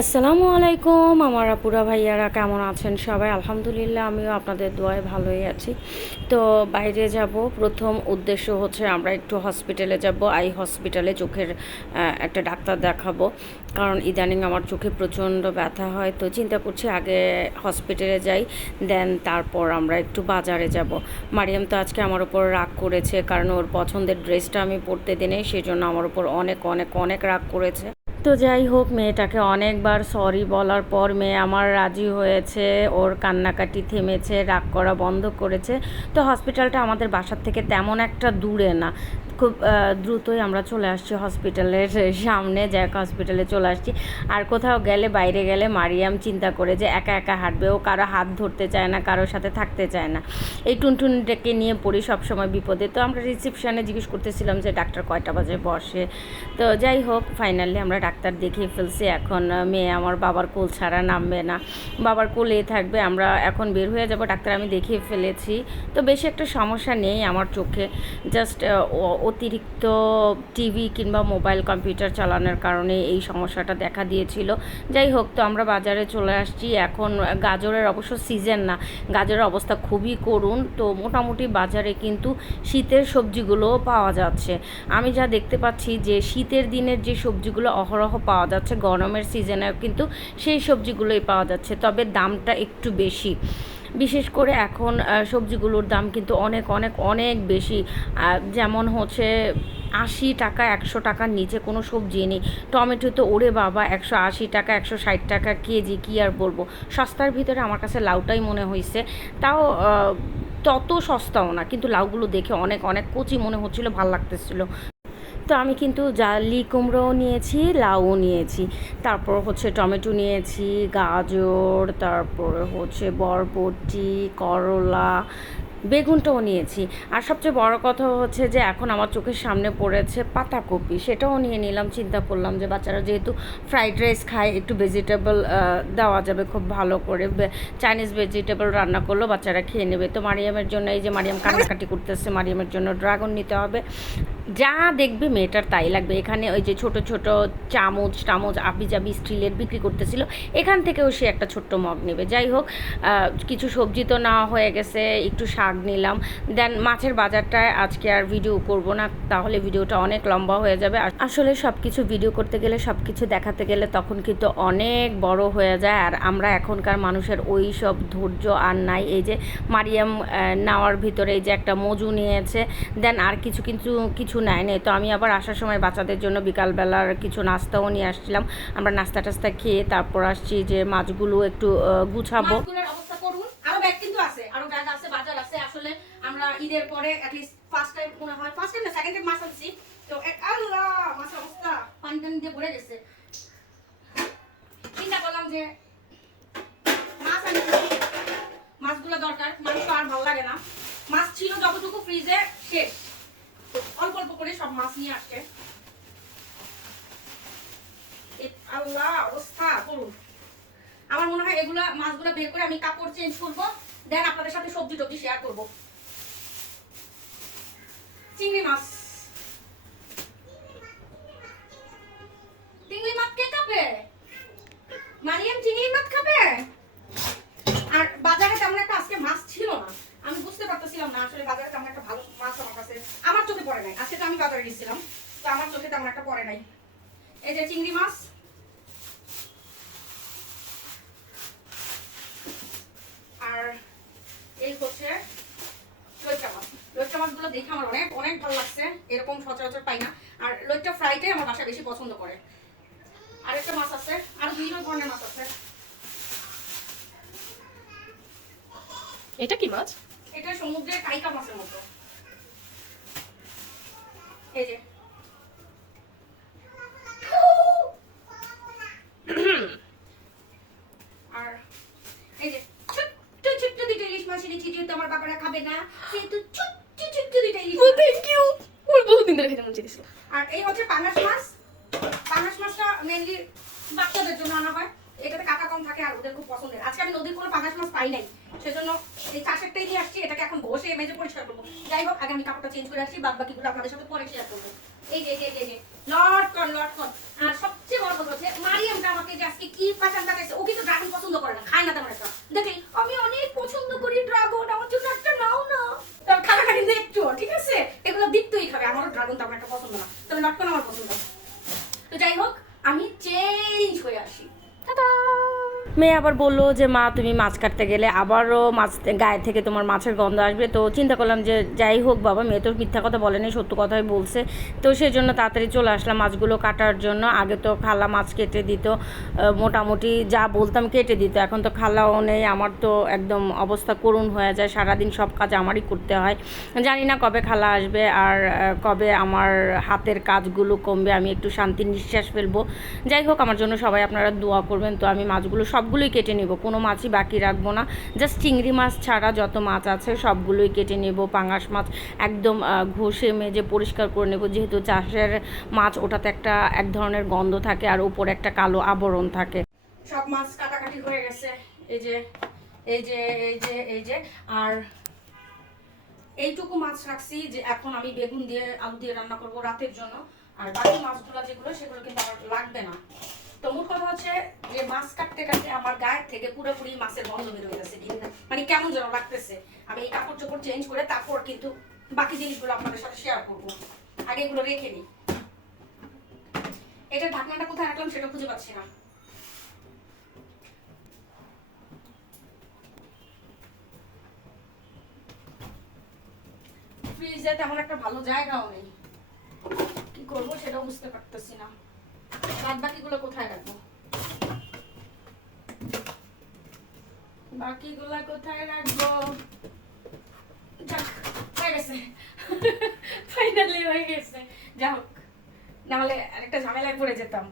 আসসালামু আলাইকুম আমার আপুরা ভাইয়ারা, কেমন আছেন সবাই? আলহামদুলিল্লাহ, আমিও আপনাদের দোয়ায় ভালোই আছি। তো বাইরে যাব, প্রথম উদ্দেশ্য হচ্ছে আমরা একটু হসপিটালে যাব। আই হসপিটালে চোখের একটা ডাক্তার দেখাবো। কারণ ইদানিং আমার চোখে প্রচণ্ড ব্যথা হয়, তো চিন্তা করছি আগে হসপিটালে যাই দেন তারপর আমরা একটু বাজারে যাব। মারিয়াম তো আজকে আমার উপর রাগ করেছে, কারণ ওর পছন্দের ড্রেসটা আমি পরতে দিনে সেই জন্য আমার উপর অনেক অনেক অনেক রাগ করেছে। তো যাই হোক, মেয়েটাকে অনেকবার সরি বলার পর মেয়ে আমার রাজি হয়েছে, ওর কান্নাকাটি থেমেছে, রাগ করা বন্ধ করেছে। তো হসপিটালটা আমাদের বাসার থেকে তেমন একটা দূরে না। খুব দ্রুতই আমরা চলে আসছি হসপিটালের সামনে জ্যাক হসপিটালে চলে আসছি। আর কোথাও গেলে, বাইরে গেলে মারিয়াম চিন্তা করে যে একা একা হাঁটবে। ও কারও হাত ধরতে চায় না, কারোর সাথে থাকতে চায় না। এই টুনটুনটাকে নিয়ে পড়ি সবসময় বিপদে। তো আমরা রিসেপশনে জিজ্ঞেস করতেছিলাম যে ডাক্তার কয়টা বাজে বসে? তো যাই হোক ফাইনালি আমরা ডাক্তার দেখিয়ে ফেলছি। এখন মেয়ে আমার বাবার কোল ছাড়া নামবে না। বাবার কোলে থাকবে। আমরা এখন বের হয়ে যাব, ডাক্তার আমি দেখিয়ে ফেলেছি। তো বেশি একটা সমস্যা নেই আমার চোখে। জাস্ট অতিরিক্ত টিভি কিংবা মোবাইল কম্পিউটার চালানোর কারণে এই সমস্যাটা দেখা দিয়েছিল। যাই হোক, তো আমরা বাজারে চলে আসছি। এখন গাজরের অবশ্য সিজন না, গাজরের অবস্থা খুবই করুণ। তো মোটামুটি বাজারে কিন্তু শীতের সবজিগুলোও পাওয়া যাচ্ছে। আমি যা দেখতে পাচ্ছি যে শীতের দিনের যে সবজিগুলো অহরহ পাওয়া যাচ্ছে, গরমের সিজনেও কিন্তু সেই সবজিগুলোই পাওয়া যাচ্ছে। তবে দামটা একটু বেশি। বিশেষ করে এখন সবজিগুলোর দাম কিন্তু অনেক অনেক অনেক বেশি। যেমন হচ্ছে আশি টাকা, একশো টাকার নিচে কোনো সবজি নেই। টমেটো তো ওরে বাবা, একশো আশি টাকা, একশো ষাট টাকা কেজি, কী আর বলব? সস্তার ভিতরে আমার কাছে লাউটাই মনে হয়েছে তাও তত সস্তাও না, কিন্তু লাউগুলো দেখে অনেক অনেক কচি মনে হচ্ছিল, ভালো লাগতেছিল। তো আমি কিন্তু জালি কুমড়োও নিয়েছি, লাউও নিয়েছি। তারপর হচ্ছে টমেটো নিয়েছি, গাজর, তারপরে হচ্ছে বরবটি, করলা, বেগুনটাও নিয়েছি। আর সবচেয়ে বড় কথা হচ্ছে যে, এখন আমার চোখের সামনে পড়েছে পাতাকপি। সেটাও নিয়ে নিলাম, চিন্তা করলাম যে, বাচ্চারা যেহেতু ফ্রাইড রাইস খায়, একটু ভেজিটেবল দেওয়া যাবে খুব ভালো করে। চাইনিজ ভেজিটেবল রান্না করলেও বাচ্চারা খেয়ে নেবে। তো মারিয়ামের জন্য এই যে, মারিয়াম কান্নাকাটি করতেছে, মারিয়ামের জন্য ড্রাগন নিতে হবে। যা দেখবে মেয়েটার তাই লাগবে। এখানে ওই যে ছোট ছোট চামচ, টামচ আবি জাবি স্টিলের বিক্রি করতেছিল। এখান থেকেও সে একটা ছোট্ট মগ নেবে। যাই হোক কিছু সবজি তো নেওয়া হয়ে গেছে, একটু শাক নিলাম। দেন মাছের বাজারটায় আজকে আর ভিডিও করব না, তাহলে ভিডিওটা অনেক লম্বা হয়ে যাবে। আসলে সব কিছু ভিডিও করতে গেলে সব কিছু দেখাতে গেলে তখন কিন্তু অনেক বড় হয়ে যায়। আর আমরা এখনকার মানুষের ওই সব ধৈর্য আর নাই। এই যে মারিয়াম নেওয়ার ভিতরে এই যে একটা মজু নিয়েছে। দেন আর কিছু কিছু কিছু নেয় নেই তো আমি আবার আসার সময় বাচ্চাদের জন্য বিকালবেলার কিছু নাস্তাও নিয়ে আসছিলাম। আমরা নাস্তা টাস্তা খেয়ে তারপর আসছি যে মাছগুলো একটু গুছাবো। অবস্থা করুন। আরও ব্যাগ আরও ফার্স্ট টাইম সেকেন্ড টাইম মাছ আনছি। তো অবস্থা চিন্তা করলাম যে মাছ মাছগুলো দরকার আর ভালো লাগে না। মাছ ছিল যতটুকু ফ্রিজে শেষ। অল্প করে, সব মাছ নিয়ে আসে। আল্লাহ, অবস্থা করুন আমার মনে হয় এগুলা মাছগুলা বের করে আমি কাপড় চেঞ্জ করব, দেন আপনাদের সাথে সবজি টবজি শেয়ার করব। চিংড়ি মাছ চিংড়ি মাছ কে খাবে মারিয়াম চিংড়ি মাছ খাবে আর বাজারে তেমন একটা আজকে মাছ ছিল না আমি বুঝতে পারতেছিলাম না আসলে বাজারে তেমন একটা ভালো মাছ আমার কাছে আমার চোখে পড়ে নাই আজকে তো আমি বাজারে গেছিলাম তো আমার চোখে তেমন একটা পড়ে নাই। এই যে চিংড়ি মাছ। আর এই হচ্ছে লইট্টা মাছ। লইট্টা মাছগুলো দেখে আমার অনেক অনেক ভালো লাগছে। এরকম সচরাচর পাই না। আর লইট্টা ফ্রাইটাই আমার বাসায় বেশি পছন্দ করে। আরেকটা মাছ আছে। আর বিভিন্ন ধরনের মাছ আছে। এটা কি মাছ? এটা সমুদ্রের কাইকা মাছের মতো এই যে আর এই যে ছোট্ট ছোট্ট দুটো ইলিশ মাছ এনেছি যেহেতু আমার বাবারা খাবে না সেহেতু ছোট্ট ছোট্ট দুটো ইলিশ। থ্যাংক ইউ ওর বহুদিন ধরে খেতে মন চাইছিল আর এই হচ্ছে পাঙাশ মাছ। পাঙাশ মাছটা মেনলি বাচ্চাদের জন্য আনা হয়। এটাতে কাটা কম থাকে আর ওদের খুব পছন্দের। আজকে আমি নদীর কোনো পাঙাশ মাছ পাই নাই। সেজন্য এই চাষেরটাই নিয়ে আসছি এটাকে এখন বসে মেজে পরিষ্কার করব। যাই হোক আগে আমি কাপড়টা চেঞ্জ করে আসছি বাদ বাকিগুলো আপনাদের সাথে পরে শেয়ার করব। এই যে এই যে এই যে, এই যে লট কর লট কর আর সবচেয়ে বড় কথা হচ্ছে মারিয়ামটা আমাকে যে আজকে কি কাছেই ছুঁয়ে আসি। মেয়ে আবার বলল যে, মা, তুমি মাছ কাটতে গেলে আবারও মাছ গায়ে থেকে তোমার মাছের গন্ধ আসবে। তো চিন্তা করলাম যে, যাই হোক বাবা, মেয়ে তো মিথ্যা কথা বলেনি সত্য কথাই বলছে। তো সেই জন্য তাড়াতাড়ি চলে আসলাম মাছগুলো কাটার জন্য। আগে তো খালা মাছ কেটে দিত মোটামুটি যা বলতাম কেটে দিত। এখন তো খালাও নেই, আমার তো একদম অবস্থা করুণ হয়ে যায়, সারাদিন সব কাজ আমারই করতে হয়। জানি না কবে খালা আসবে আর কবে আমার হাতের কাজগুলো কমবে, আমি একটু শান্তি নিঃশ্বাস ফেলব। যাই হোক, আমার জন্য সবাই আপনারা দোয়া করবেন। তো আমি মাছগুলো সবগুলোই কেটে নেব, কোনো মাছই বাকি রাখব না। জাস্ট চিংড়ি মাছ ছাড়া যত মাছ আছে সবগুলোই কেটে নেব, পাঙাশ মাছ একদম ঘষে মেজে পরিষ্কার করে নেব। যেহেতু চাষের মাছ ওটাতে একটা এক ধরনের গন্ধ থাকে আর উপরে একটা কালো আবরণ থাকে। সব মাছ কাটাকাটি হয়ে গেছে, এই যে এই যে এই যে এই যে, আর এইটুকু মাছ রাখছি যে এখন আমি বেগুন দিয়ে, আলু দিয়ে রান্না করব রাতের জন্য। আর বাকি মাছগুলো যেগুলো, সেগুলো কিন্তু আমার লাগবে না। তো মোট কথা হচ্ছে যে মাছ কাটতে কাটতে আমার থেকে পুরোপুরি মাছের গন্ধ গেছে কিন্তু মানে কেমন যেন লাগতেছে। আমি এই কাপড় চোপড় চেঞ্জ করে তারপর কিন্তু বাকি জিনিসগুলো আপনাদের সাথে শেয়ার করব। আগে এগুলো রেখে নিই এটা ঢাকনাটা কোথায় রাখলাম সেটা খুঁজে পাচ্ছি না। ফ্রিজে তেমন একটা ভালো জায়গাও নেই। কি করব সেটাও বুঝতে পারতেছি না। বাদ বাকিগুলো কোথায় রাখব? বাকিগুলা কোথায় রাখব? হয়ে গেছে। ফাইনালি হয়ে গেছে। হোক নাহলে আরেকটা ঝামেলায় পড়ে যেতাম।